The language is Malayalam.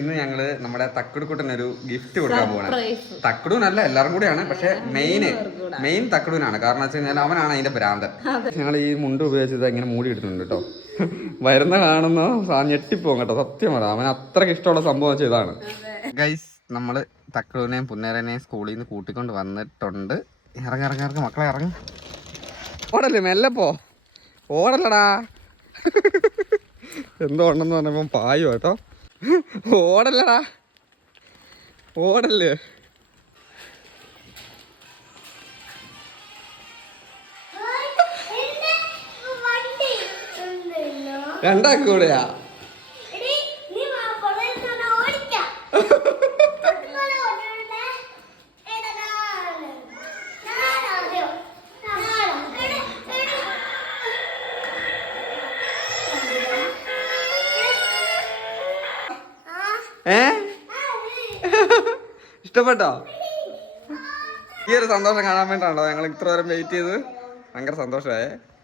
ഇന്ന് ഞങ്ങള് നമ്മുടെ തക്കടുക്കുട്ടനൊരു ഗിഫ്റ്റ് കൊടുക്കാൻ പോകണം. തക്കടൂനല്ല, എല്ലാവരും കൂടിയാണ്. പക്ഷെ മെയിൻ തക്കടൂനാണ്. കാരണം വെച്ച് കഴിഞ്ഞാൽ അവനാണ് അതിന്റെ ഭ്രാന്തൻ. ഞങ്ങൾ ഈ മുണ്ട് ഉപയോഗിച്ചത് ഇങ്ങനെ മൂടി ഇടുന്നുണ്ട് കേട്ടോ. വരുന്ന കാണുന്ന ഞെട്ടിപ്പോകും കേട്ടോ. സത്യം പറയാം, അവൻ അത്രയ്ക്ക് ഇഷ്ടമുള്ള സംഭവം ചെയ്താണ്. ഗൈസ്, നമ്മള് തക്കടൂനെയും പുന്നേരനെയും സ്കൂളിൽ നിന്ന് കൂട്ടിക്കൊണ്ട് വന്നിട്ടുണ്ട്. ഇറങ്ങി മക്കളെ ഇറങ്ങി. ഓടല്ലേ, മെല്ലെ പോ, ഓടല്ലടാ. എന്തോ ഉണ്ടെന്ന് പറഞ്ഞപ്പോ പായോ കേട്ടോ. ഓടല്ലടാ, ഓടല്ലേ. രണ്ടാക്കും കൂടെയാ. ഇഷ്ടപ്പെട്ടോ? ഈ ഒരു സന്തോഷം കാണാൻ വേണ്ടിയാണോ ഞങ്ങൾ ഇത്ര നേരം വെയിറ്റ് ചെയ്ത്? ഭയങ്കര സന്തോഷമായേ.